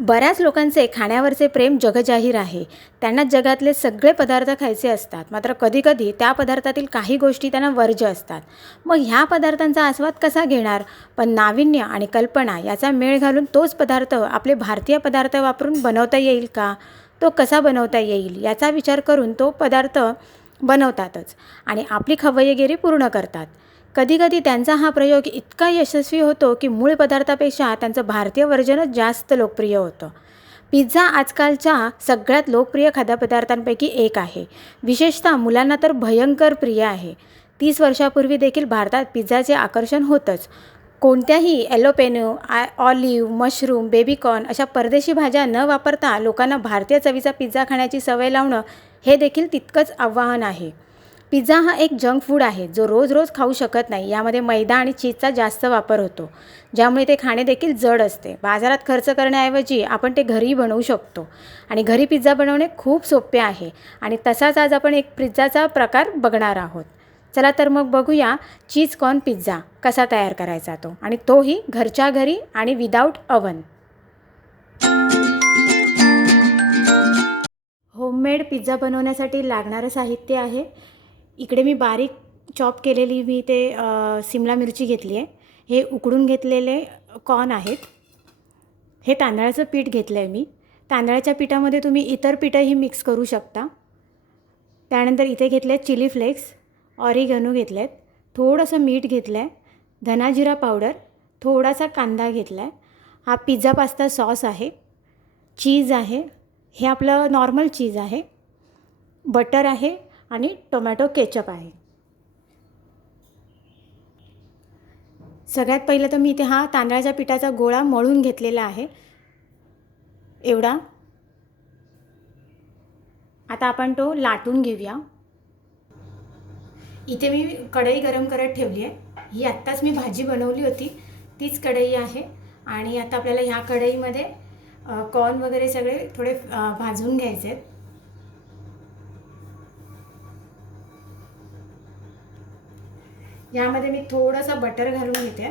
बऱ्याच लोकांचे खाण्यावरचे प्रेम जगजाहीर आहे. त्यांना जगातले सगळे पदार्थ खायचे असतात. मात्र कधीकधी त्या पदार्थातील काही गोष्टी त्यांना वर्ज्य असतात. मग ह्या पदार्थांचा आस्वाद कसा घेणार? पण नाविन्य आणि कल्पना याचा मेळ घालून तोच पदार्थ आपले भारतीय पदार्थ वापरून बनवता येईल का? तो कसा बनवता येईल याचा विचार करून तो पदार्थ बनवतातच आणि आपली खवय्यगिरी पूर्ण करतात. कधीकधी त्यांचा हा प्रयोग इतका यशस्वी होतो की मूळ पदार्थापेक्षा त्यांचं भारतीय व्हर्जनच जास्त लोकप्रिय होतं. पिझ्झा आजकालच्या सगळ्यात लोकप्रिय खाद्यपदार्थांपैकी एक आहे. विशेषतः मुलांना तर भयंकर प्रिय आहे. 30 वर्षापूर्वी देखील भारतात पिझ्झाचे आकर्षण होतंच. कोणत्याही ॲलोपेनो, ऑलिव्ह, मशरूम, बेबीकॉर्न अशा परदेशी भाज्या न वापरता लोकांना भारतीय चवीचा पिझ्झा खाण्याची सवय लावणं हे देखील तितकंच आव्हान आहे. पिझ्झा हा एक जंक फूड आहे जो रोज रोज खाऊ शकत नाही. यामध्ये मैदा आणि चीजचा जास्त वापर होतो, ज्यामुळे ते खाणे देखील जड असते. बाजारात खर्च करण्याऐवजी आपण ते घरी बनवू शकतो आणि घरी पिझ्झा बनवणे खूप सोपे आहे. आणि तसाच आज आपण एक पिझ्झाचा प्रकार बघणार आहोत. चला तर मग बघूया चीज कॉर्न पिझ्झा कसा तयार करायचा तो, आणि तोही घरच्या घरी आणि विदाऊट अवन. होममेड पिझ्झा बनवण्यासाठी लागणारं साहित्य आहे. इकडे मी बारीक चॉप केलेली सिमला मिरची घेतली आहे. हे उकडून घेतलेले कॉर्न आहेत. हे तांदळाचं पीठ घेतलं आहे मी. तांदळाच्या पिठामध्ये तुम्ही इतर पीठही मिक्स करू शकता. त्यानंतर इथे घेतले आहेत चिली फ्लेक्स, ऑरिगॅनो घेतले आहेत, थोडंसं मीठ घेतलं आहे, धना जिरा पावडर, थोडासा कांदा घेतला आहे. हा पिझ्झा पास्ता सॉस आहे, चीज आहे, हे आपलं नॉर्मल चीज आहे, बटर आहे आणि टोमॅटो केचप आहे. सगळ्यात पहिलं तर मी इथे हा तांदळाच्या पिठाचा गोळा मळून घेतलेला आहे एवढा. आता आपण तो लाटून घेऊया. इथे मी कढई गरम करत ठेवली आहे. ही आत्ताच मी भाजी बनवली होती तीच कढई आहे. आणि आता आपल्याला ह्या कढईमध्ये कॉर्न वगैरे सगळे थोडे भाजून घ्यायचे आहेत. यामध्ये मी थोडासा बटर घालून घेते,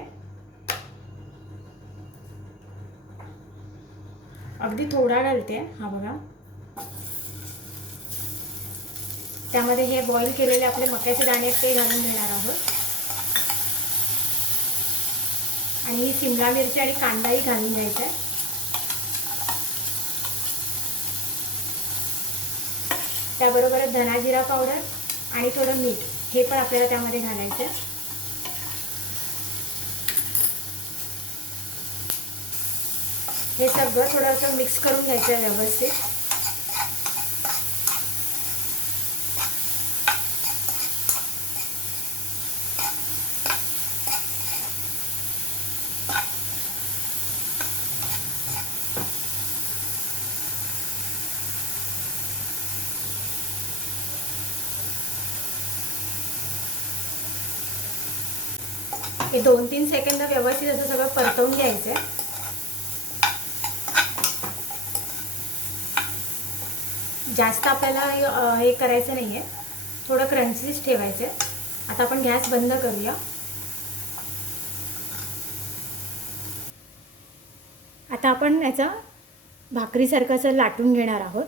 अगदी थोडा घालते. हा बघा, त्यामध्ये हे बॉईल केलेले आपले मक्याचे दाणे ते घालून घेणार आहोत आणि ही शिमला मिरची आणि कांदाही घालून घ्यायचा आहे. त्याबरोबरच धना जिरा पावडर आणि थोडं मीठ हे पण आपल्याला त्यामध्ये घालायचं आहे. हे सगळं थोडंसं मिक्स करून घ्यायचं आहे व्यवस्थित. हे 2-3 सेकंद व्यवस्थित असं सगळं परतवून घ्यायचं आहे. जास्त आपल्याला हे करायचं नाही आहे, थोडं क्रंचीच ठेवायचं आहे. आता आपण गॅस बंद करूया. आता आपण याचा भाकरीसारखं असं लाटून घेणार आहोत.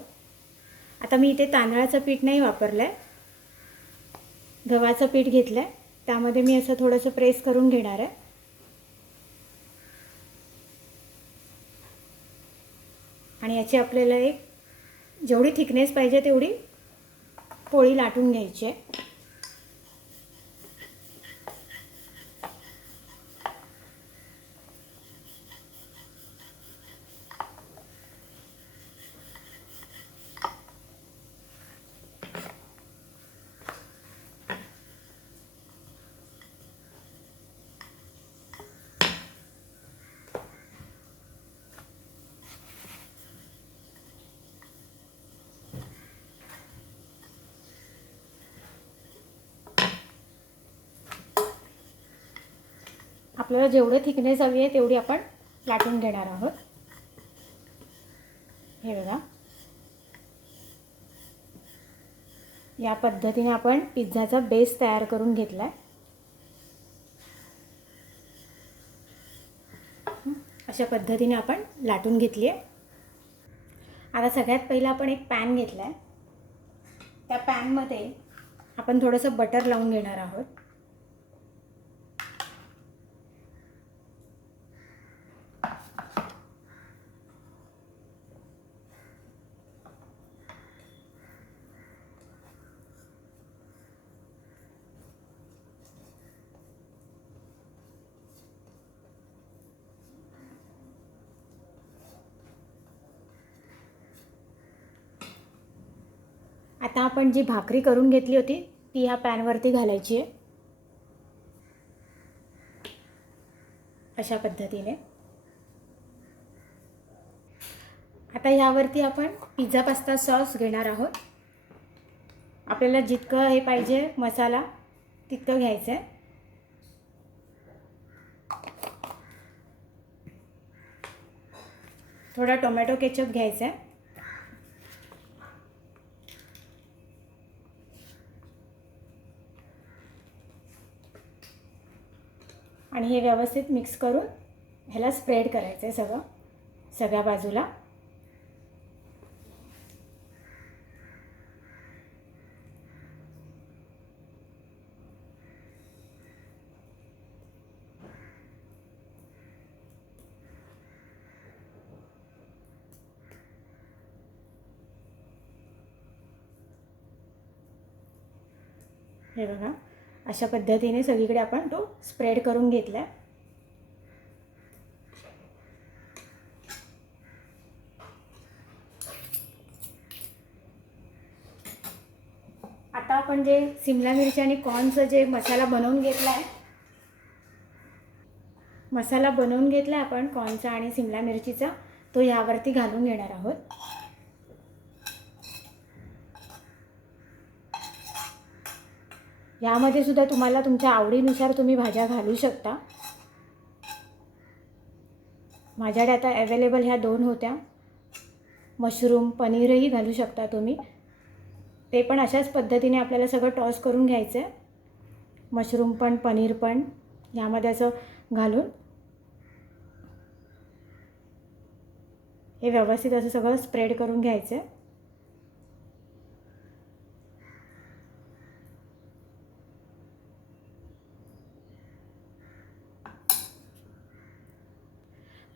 आता मी इथे तांदळाचं पीठ नाही वापरलं आहे, गव्हाचं पीठ घेतलं आहे. त्यामध्ये मी असं थोडंसं प्रेस करून घेणार आहे. आणि याची आपल्याला एक जेवढी थिकनेस पाहिजे तेवढी पोळी लाटून घ्यायची आहे. आपल्याला जेवढे थिकनेस हवी आहे तेवढी आपण लाटून घेणार आहोत. हे बघा, या पद्धतीने आपण पिझ्झाचा बेस तयार करून घेतला आहे. अशा पद्धतीने आपण लाटून घेतली आहे. आता सगळ्यात पहिला आपण एक पॅन घेतला आहे. त्या पॅनमध्ये आपण थोडंसं बटर लावून घेणार आहोत. आता आपण जी भाकरी करून घेतली होती ती ह्या पॅनवरती घालायची आहे, अशा पद्धतीने. आता ह्यावरती आपण पिझ्झा पास्ता सॉस घेणार आहोत. आपल्याला जितकं हे पाहिजे मसाला तितकं घ्यायचं आहे. थोडा टोमॅटो केचप घ्यायचा आहे. आणि हे व्यवस्थित मिक्स करून ह्याला स्प्रेड करायचं आहे सगळ्या बाजूला. हे बघा, अशा पद्धतीने सगळीकडे आपण तो स्प्रेड करून घेतला आहे. आता आपण जे शिमला मिरची आणि कॉर्नचं जे मसाला बनवून घेतला आहे आपण कॉर्नचा आणि शिमला मिरचीचा, तो यावरती घालून घेणार आहोत. यामध्ये सुद्धा तुम्हाला तुमच्या आवडीनुसार तुम्ही भाज्या घालू शकता. माझ्याकडे आता अवेलेबल ह्या 2 होत्या. मशरूम, पनीरही घालू शकता तुम्ही. ते पण अशाच पद्धतीने आपल्याला सगळं टॉस करून घ्यायचं आहे. मशरूम पण पनीर पण यामध्ये असं घालून हे व्यवस्थित असं सगळं स्प्रेड करून घ्यायचं आहे.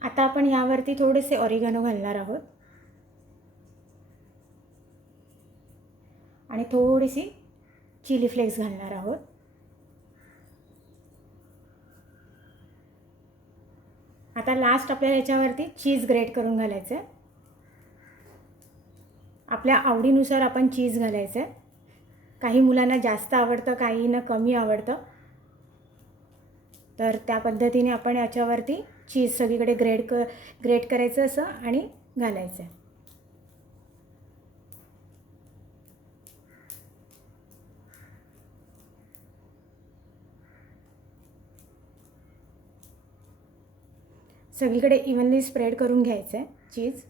आता आपण यावरती थोडेसे ऑरिगॅनो घालणार आहोत आणि थोडीशी चिली फ्लेक्स घालणार आहोत. आता लास्ट आपल्याला याच्यावरती चीज ग्रेट करून घालायचं आहे. आपल्या आवडीनुसार आपण चीज घालायचं आहे. काही मुलांना जास्त आवडतं, काहींना कमी आवडतं, तर त्या पद्धतीने आपण याच्यावरती चीज सगळीकडे ग्रेट करायचं असं आणि घालायचं आहे. सगळीकडे इव्हनली स्प्रेड करून घ्यायचं आहे चीज.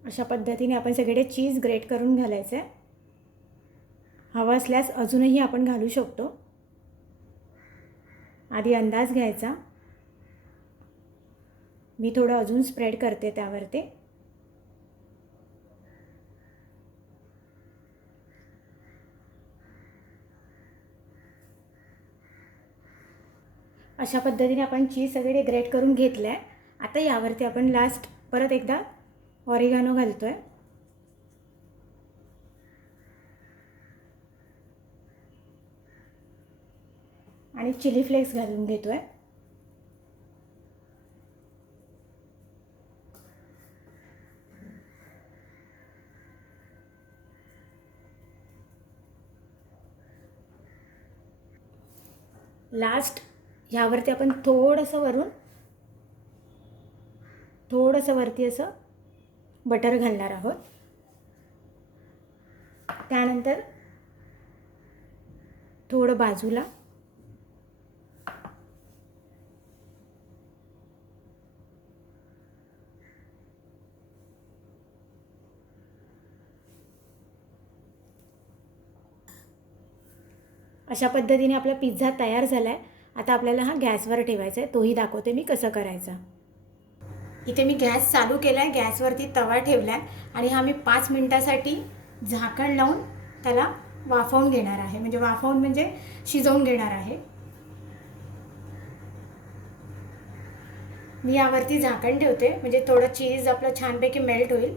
अशा पद्धतीने आपण सगळीकडे चीज ग्रेट करून घालायचं आहे. हवं असल्यास अजूनही आपण घालू शकतो. आधी अंदाज घ्यायचा. मी थोडं अजून स्प्रेड करते त्यावरती. अशा पद्धतीने आपण चीज सगळे ग्रेट करून घेतलं आहे. आता यावरती आपण लास्ट परत एकदा ऑरिगॅनो घालतो आहे आणि चिली फ्लेक्स घालून घेतो आहे. लास्ट ह्यावरती आपण थोडंसं वरती असं बटर घालणार आहोत. त्यानंतर थोडं बाजूला अशा पद्धतीने आपला पिझ्झा तयार झाला आहे. आता आपल्याला हा गॅसवर ठेवायचा आहे. तोही दाखवते मी कसं करायचा. इथे मी गॅस चालू केला आहे, गॅसवरती तवा ठेवला आहे आणि हा मी 5 मिनिटासाठी झाकण लावून त्याला वाफवून घेणार आहे. वाफवून म्हणजे शिजवून घेणार आहे. मी यावरती झाकण ठेवते म्हणजे थोडं चीज आपलं छानपैकी मेल्ट होईल.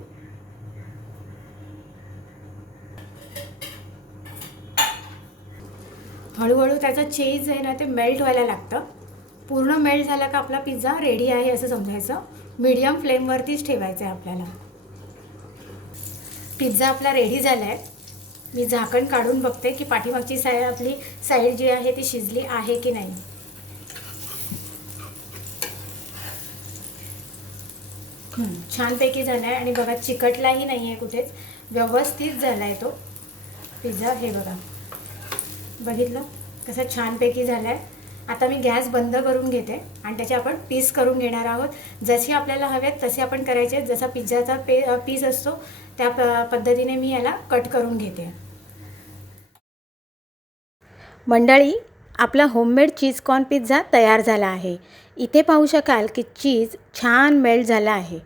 हळूहळू त्याचा चीज आहे ना ते मेल्ट व्हायला लागतं. पूर्ण मेल्ट झाला का आपला पिझ्झा रेडी आहे असं समजायचं. मीडियम फ्लेमवरतीच ठेवायचं आहे आपल्याला. पिझ्झा आपला रेडी झाला आहे. मी झाकण काढून बघते की पाठीमागची आपली साईड जी आहे ती शिजली आहे की नाही. छानपैकी झाला आहे आणि बघा चिकटलाही नाही आहे कुठेच, व्यवस्थित झाला आहे तो पिझ्झा. हे बघा, बघितलं कसं छानपैकी झाला आहे. आता मी गॅस बंद करून घेते आणि त्याचे आपण पीस करून घेणार आहोत. जसे आपल्याला हवेत तसे आपण करायचे. जसा पिझ्झाचा पीस असतो त्या पद्धतीने मी याला कट करून घेते. मंडळी, आपला होममेड चीज कॉर्न पिझ्झा तयार झाला आहे. इथे पाहू शकाल की चीज छान मेल्ट झाला आहे.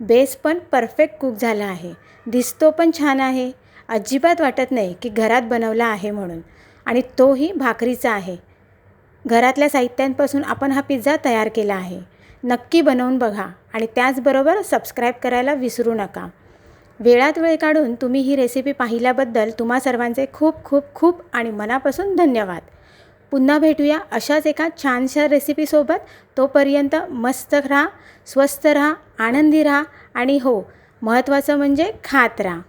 बेस पण परफेक्ट कुक झाला आहे. दिसतो पण छान आहे. अजिबात वाटत नाही की घरात बनवला आहे म्हणून. आणि तोही भाकरीचा आहे. घरातल्या साहित्यांपासून आपण हा पिझ्झा तयार केला आहे. नक्की बनवून बघा आणि त्याचबरोबर सबस्क्राईब करायला विसरू नका. वेळात वेळ काढून तुम्ही ही रेसिपी पाहिल्याबद्दल तुम्हा सर्वांचे खूप खूप खूप आणि मनापासून धन्यवाद. पुन्हा भेटूया अशाच एका छानशा रेसिपीसोबत. तोपर्यंत मस्त राहा, स्वस्थ राहा, आनंदी राहा आणि हो, महत्त्वाचं म्हणजे खात राहा.